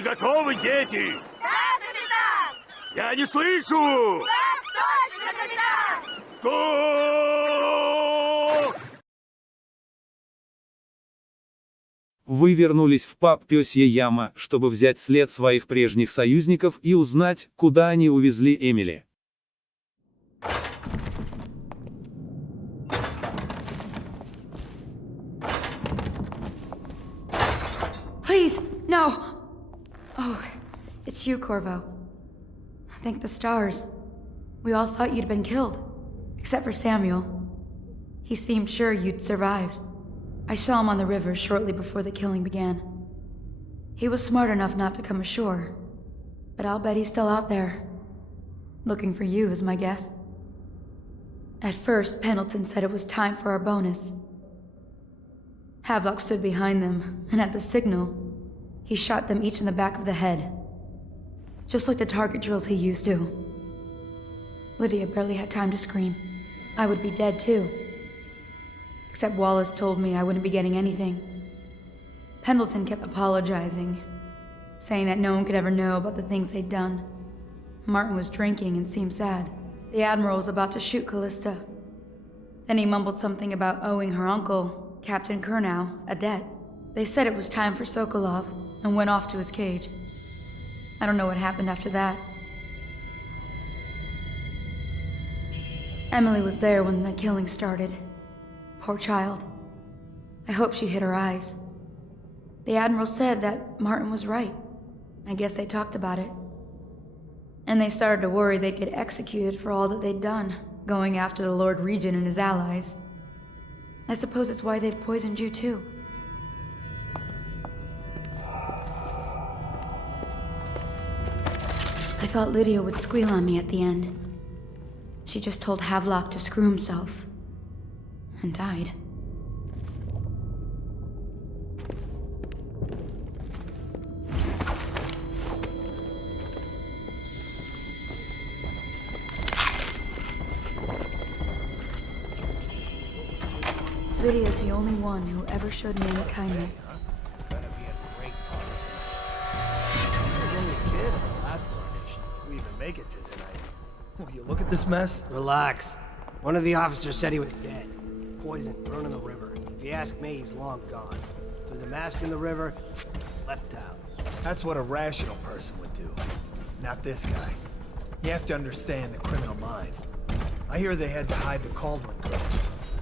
Вы готовы, дети? Да, капитан! Я не слышу! Так точно, капитан! Го! Вы вернулись в паб Пёсья яма, чтобы взять след своих прежних союзников и узнать, куда они увезли Эмили. Please, no! Oh, it's you, Corvo. Thank the stars. We all thought you'd been killed. Except for Samuel. He seemed sure you'd survived. I saw him on the river shortly before the killing began. He was smart enough not to come ashore. But I'll bet he's still out there. Looking for you is my guess. At first, Pendleton said it was time for our bonus. Havelock stood behind them, and at the signal, he shot them each in the back of the head. Just like the target drills he used to. Lydia barely had time to scream. I would be dead too. Except Wallace told me I wouldn't be getting anything. Pendleton kept apologizing, saying that no one could ever know about the things they'd done. Martin was drinking and seemed sad. The Admiral was about to shoot Callista. Then he mumbled something about owing her uncle, Captain Kurnow, a debt. They said it was time for Sokolov, and went off to his cage. I don't know what happened after that. Emily was there when the killing started. Poor child. I hope she hid her eyes. The Admiral said that Martin was right. I guess they talked about it. And they started to worry they'd get executed for all that they'd done, going after the Lord Regent and his allies. I suppose it's why they've poisoned you too. I thought Lydia would squeal on me at the end. She just told Havelock to screw himself. And died. Lydia's the only one who ever showed me any kindness. Gonna be a great party tonight. I was only a kid at the last coronation. We even make it to tonight. Will you look at this mess? Relax. One of the officers said he was dead. Poisoned, thrown in the river. If you ask me, he's long gone. Threw the mask in the river, left town. That's what a rational person would do. Not this guy. You have to understand the criminal mind. I hear they had to hide the Caldwell girl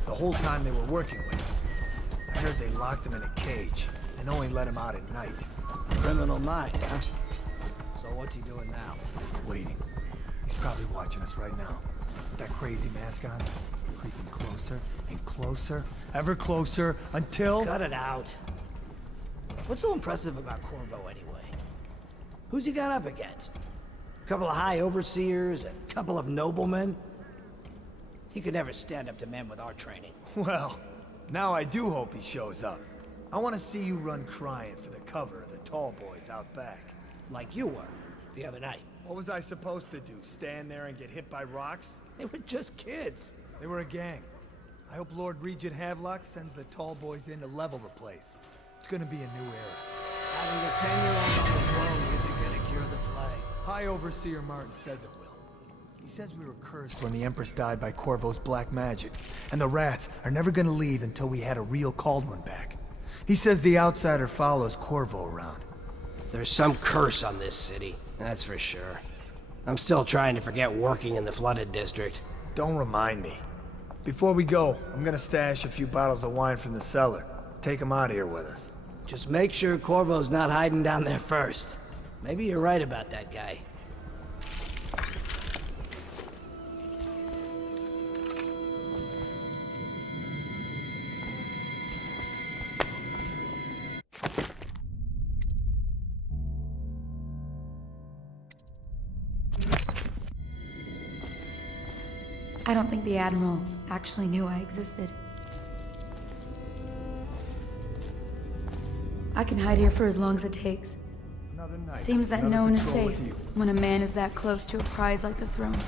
the whole time they were working with him. I heard they locked him in a cage and only let him out at night. Criminal mind, huh? So what's he doing now? Waiting. He's probably watching us right now. With that crazy mask on. Creeping closer and closer, ever closer, until... Cut it out. What's so impressive about Corvo anyway? Who's he got up against? A couple of high overseers, a couple of noblemen? He could never stand up to men with our training. Well, now I do hope he shows up. I want to see you run crying for the cover of the tall boys out back. Like you were, the other night. What was I supposed to do, stand there and get hit by rocks? They were just kids. They were a gang. I hope Lord Regent Havelock sends the tall boys in to level the place. It's gonna be a new era. Having a 10-year-old on the throne isn't gonna cure the plague. High Overseer Martin says it will. He says we were cursed when the Empress died by Corvo's black magic, and the rats are never gonna leave until we had a real Caldwell back. He says the outsider follows Corvo around. There's some curse on this city, that's for sure. I'm still trying to forget working in the flooded district. Don't remind me. Before we go, I'm gonna stash a few bottles of wine from the cellar. Take them out here with us. Just make sure Corvo's not hiding down there first. Maybe you're right about that guy. I don't think the Admiral actually knew I existed. I can hide here for as long as it takes. Another night. Seems that Another no one is patrol safe with you. when a man is that close to a prize like the throne.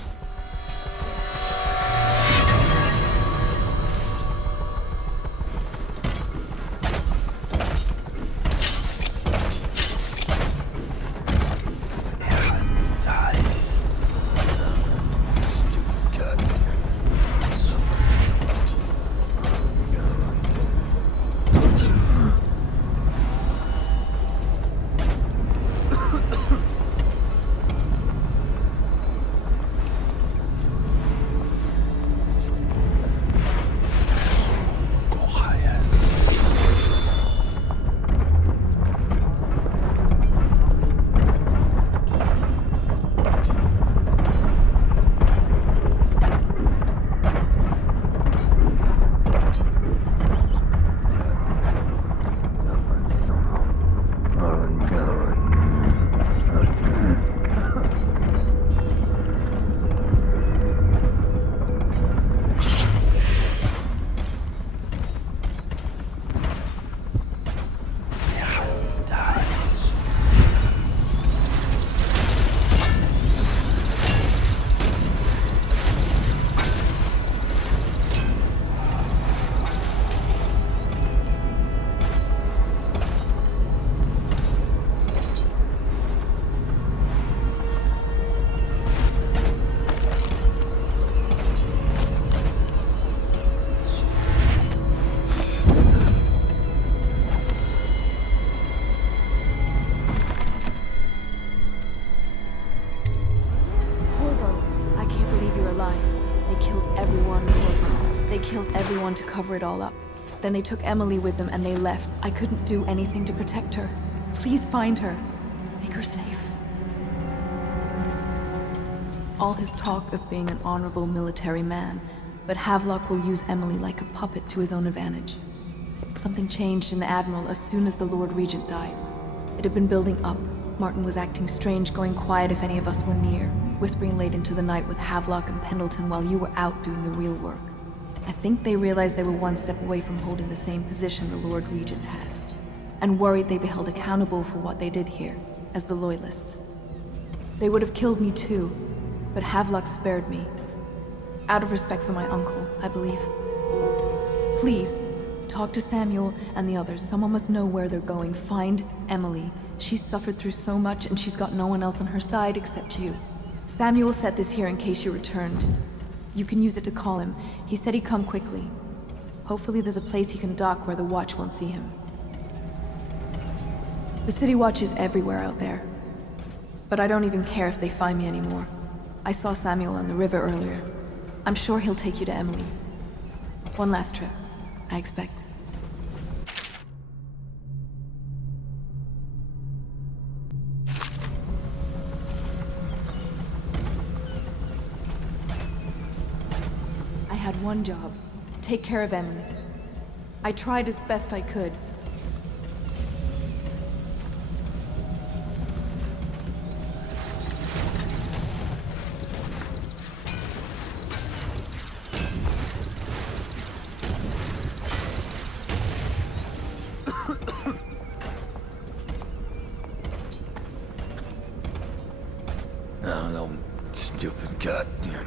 killed everyone to cover it all up. Then they took Emily with them and they left. I couldn't do anything to protect her. Please find her. Make her safe. All his talk of being an honorable military man, but Havelock will use Emily like a puppet to his own advantage. Something changed in the Admiral as soon as the Lord Regent died. It had been building up. Martin was acting strange, going quiet if any of us were near, whispering late into the night with Havelock and Pendleton while you were out doing the real work. I think they realized they were one step away from holding the same position the Lord Regent had, and worried they'd be held accountable for what they did here, as the Loyalists. They would have killed me too, but Havelock spared me. Out of respect for my uncle, I believe. Please, talk to Samuel and the others. Someone must know where they're going. Find Emily. She's suffered through so much and she's got no one else on her side except you. Samuel set this here in case you returned. You can use it to call him. He said he'd come quickly. Hopefully there's a place he can dock where the Watch won't see him. The City Watch is everywhere out there. But I don't even care if they find me anymore. I saw Samuel on the river earlier. I'm sure he'll take you to Emily. One last trip, I expect. I had one job. Take care of Emily. I tried as best I could. No, stupid goddamn.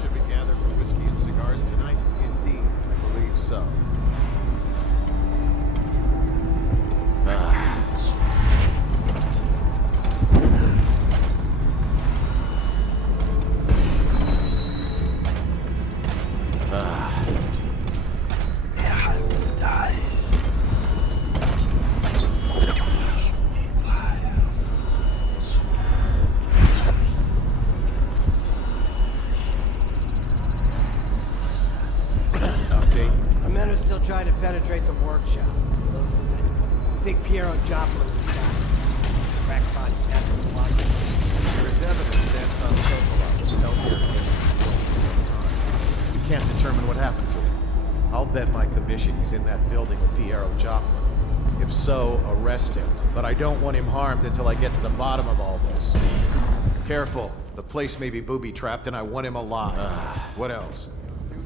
Should we gather for whiskey and cigars tonight? Indeed, I believe so. Update. Our men are still trying to penetrate the workshop. I think Piero Joplin is inside. Cracked body death in the closet. There is evidence that Sokolov was held here for some time. We can't determine what happened to him. I'll bet my commission he's in that building with Piero Joplin. If so, arrest him. But I don't want him harmed until I get to the bottom of all this. Careful. The place may be booby-trapped and I want him alive. What else?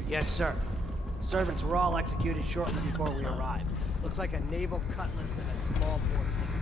Yes, sir. The servants were all executed shortly before we arrived. Looks like a naval cutlass and a small board pistol.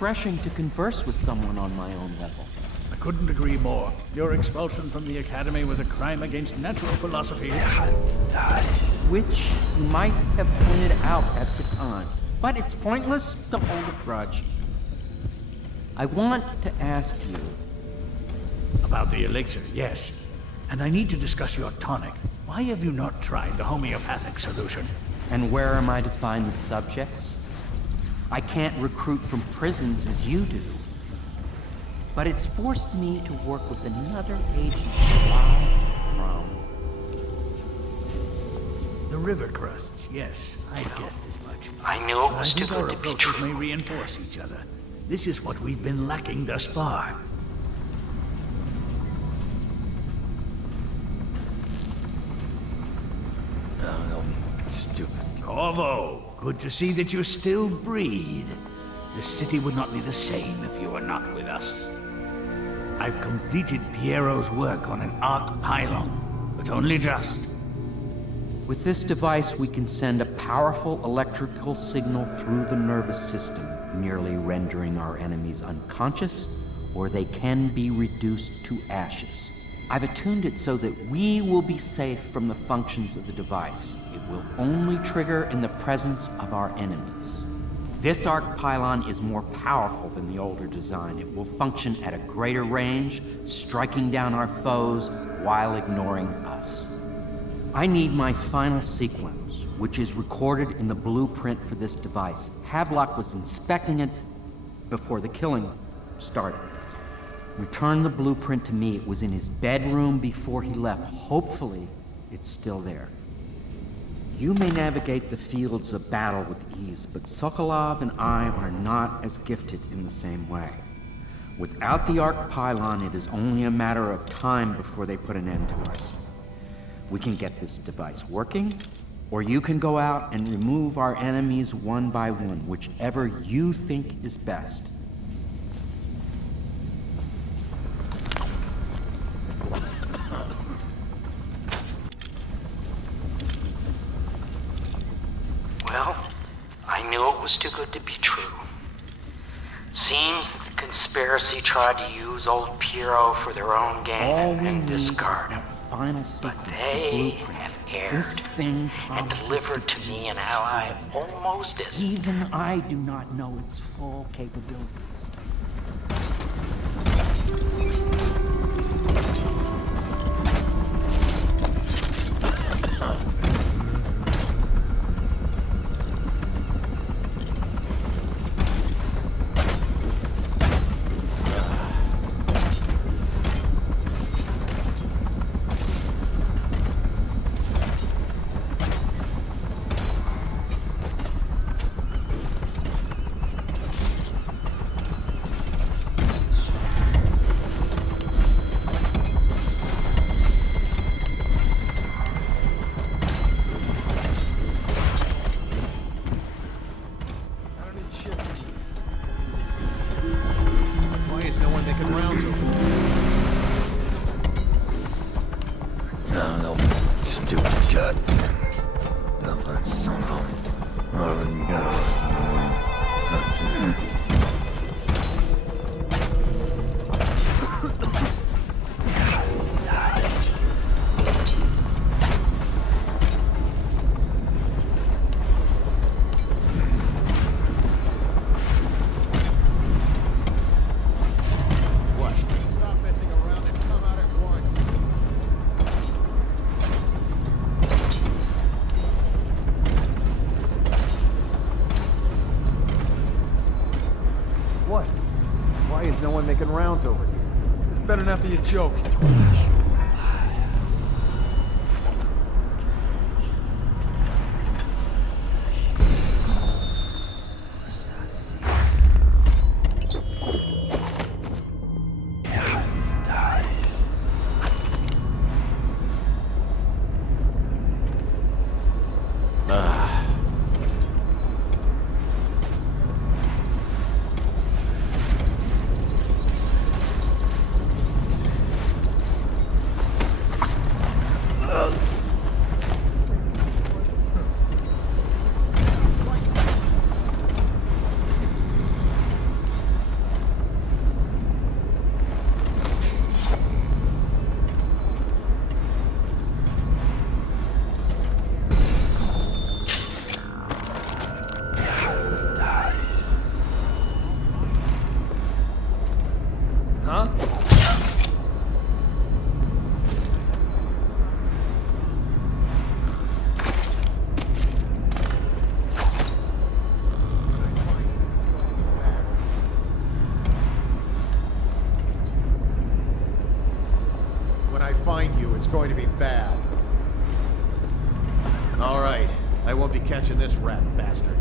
refreshing to converse with someone on my own level. I couldn't agree more. Your expulsion from the Academy was a crime against natural philosophy. Which you might have pointed out at the time. But it's pointless to hold a grudge. I want to ask you... About the elixir, yes. And I need to discuss your tonic. Why have you not tried the homeopathic solution? And where am I to find the subjects? I can't recruit from prisons as you do. But it's forced me to work with another agent far from... The river crusts, yes. I guessed as much. I knew it was too our good to be approaches true. may reinforce each other. This is what we've been lacking thus far. No, stupid. Corvo, good to see that you still breathe. The city would not be the same if you were not with us. I've completed Piero's work on an arc pylon, but only just. With this device, we can send a powerful electrical signal through the nervous system, nearly rendering our enemies unconscious, or they can be reduced to ashes. I've attuned it so that we will be safe from the functions of the device. It will only trigger in the presence of our enemies. This arc pylon is more powerful than the older design. It will function at a greater range, striking down our foes while ignoring us. I need my final sequence, which is recorded in the blueprint for this device. Havelock was inspecting it before the killing started. Return the blueprint to me. It was in his bedroom before he left. Hopefully, it's still there. You may navigate the fields of battle with ease, but Sokolov and I are not as gifted in the same way. Without the arc pylon, it is only a matter of time before they put an end to us. We can get this device working, or you can go out and remove our enemies one by one, whichever you think is best. Well, I knew it was too good to be true. Seems that the conspiracy tried to use old Piero for their own gain and discard him. Final sequence, but they have erred this thing and delivered to me an ally almost as... Even I do not know its full capabilities. Making rounds over here. This better not be a joke. going to be bad. All right, I won't be catching this rat bastard.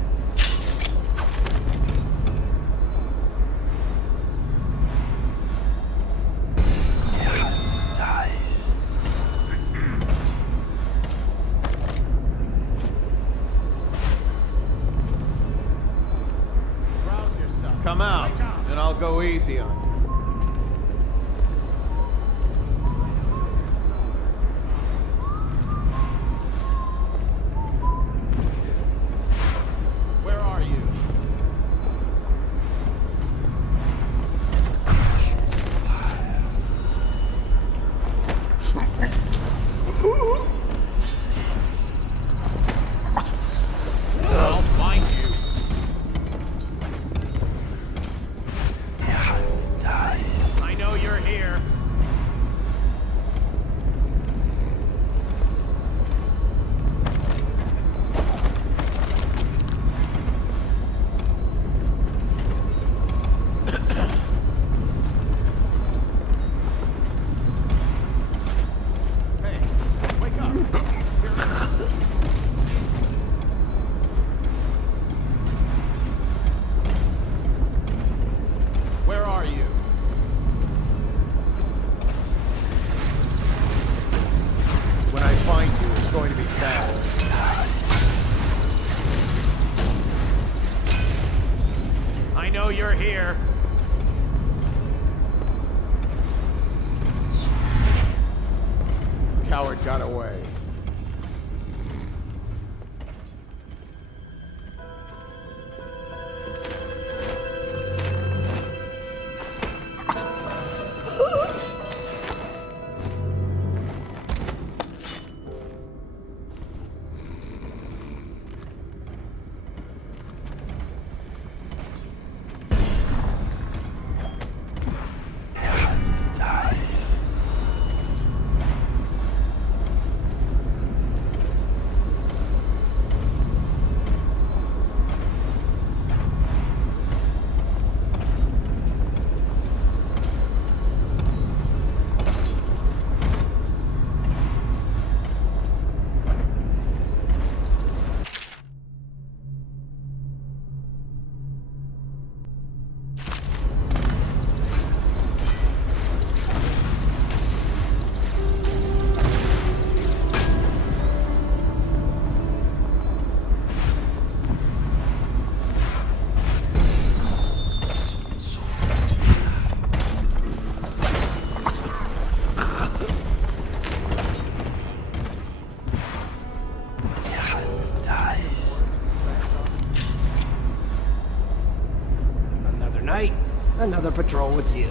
Come out, and I'll go easy on you. Where are you? I'll find you. I know you're here. Hey, wake up. Where are you? When I find you, it's going to be bad. I know you're here. Coward got away. Another patrol with you.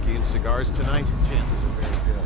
whiskey and cigars tonight? Chances are very good.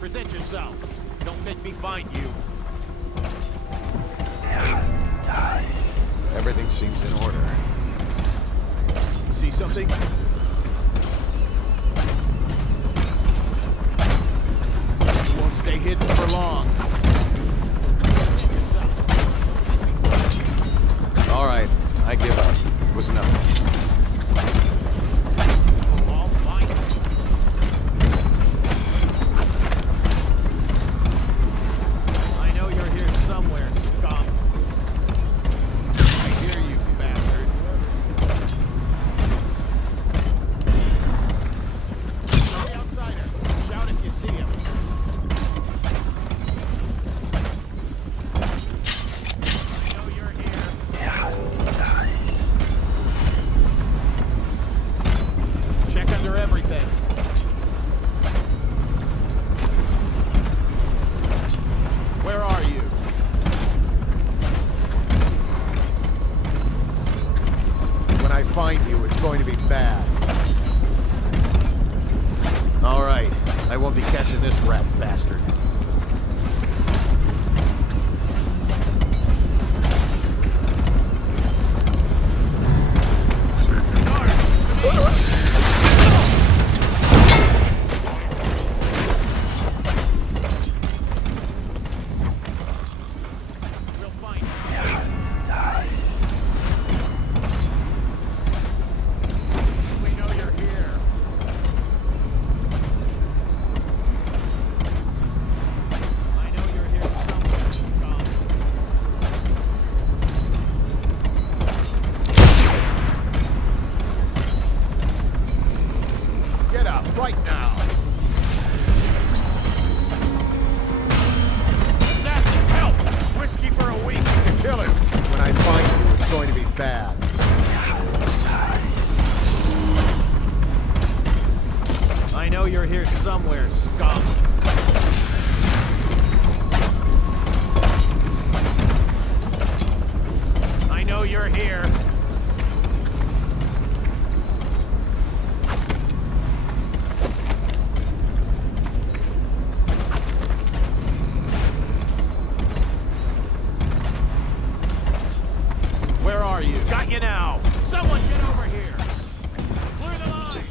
Present yourself. Don't make me find you. Everything seems in order. See something? You won't stay hidden for long. All right, I give up. It was nothing. I'll find you. I know you're here somewhere, scum. I hear you, bastard. The outsider. Shout if you see him. I know you're here. Check under everything. Where are you? When I find you, it's going to be bad. All right, I won't be catching this rat bastard. We'll find you. We know you're here. I know you're here somewhere, scum. Get up right now. Assassin, help! Whiskey for a week. Kill him. When I find you, it's going to be bad. I know you're here somewhere, scum. I know you're here. Where are you? Got you now. Someone get over here. Clear the line.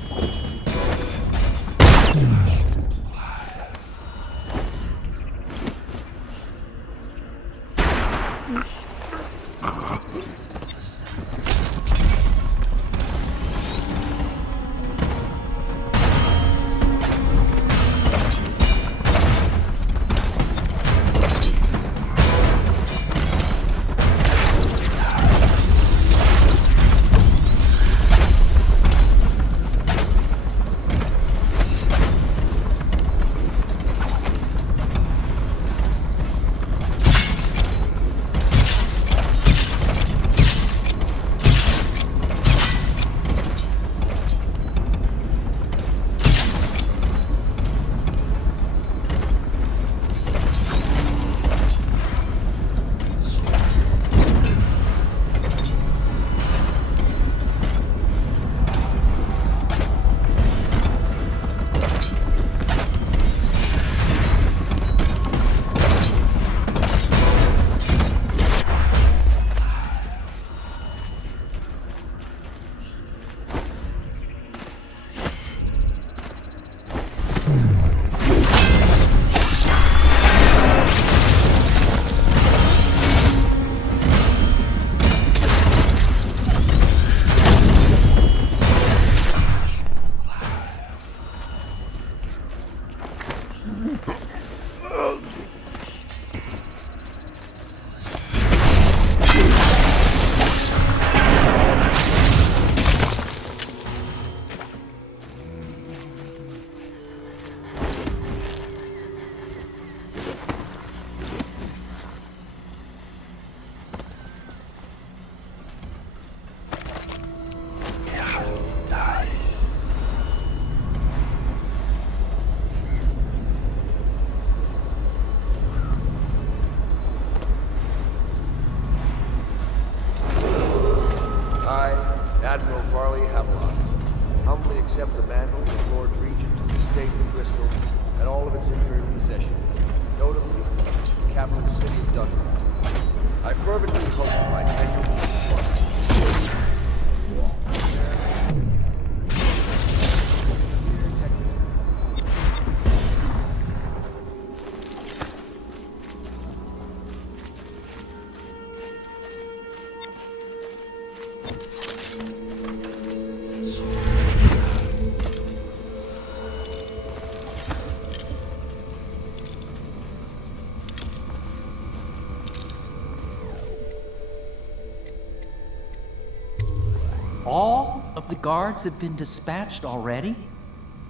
the guards have been dispatched already?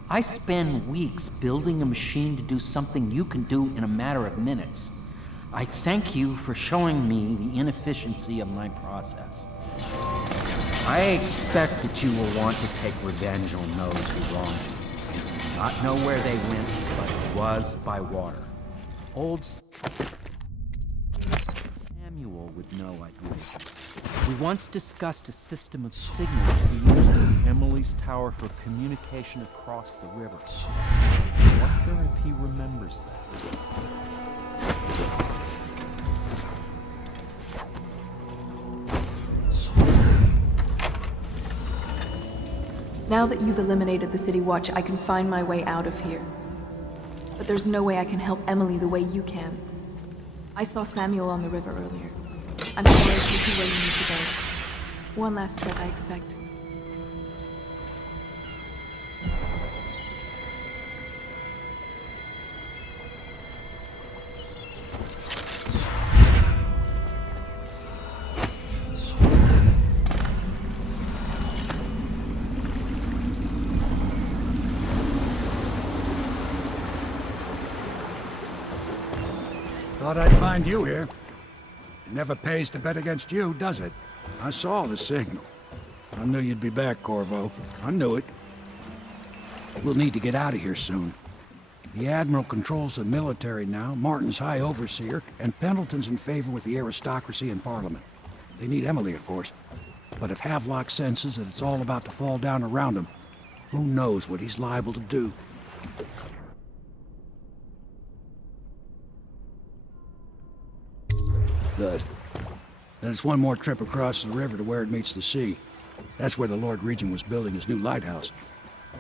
I spend weeks building a machine to do something you can do in a matter of minutes. I thank you for showing me the inefficiency of my process. I expect that you will want to take revenge on those who wronged you. You do not know where they went, but it was by water. Old Samuel would know, I believe. We once discussed a system of signals to be used in Emily's tower for communication across the river. I wonder if he remembers that. Now that you've eliminated the City Watch, I can find my way out of here. But there's no way I can help Emily the way you can. I saw Samuel on the river earlier. I'm sorry to take you where you need to go. One last trip, I expect. Thought I'd find you here. It never pays to bet against you, does it? I saw the signal. I knew you'd be back, Corvo. I knew it. We'll need to get out of here soon. The Admiral controls the military now, Martin's High Overseer, and Pendleton's in favor with the aristocracy and Parliament. They need Emily, of course. But if Havelock senses that it's all about to fall down around him, who knows what he's liable to do. Good. Then it's one more trip across the river to where it meets the sea. That's where the Lord Regent was building his new lighthouse.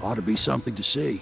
Ought to be something to see.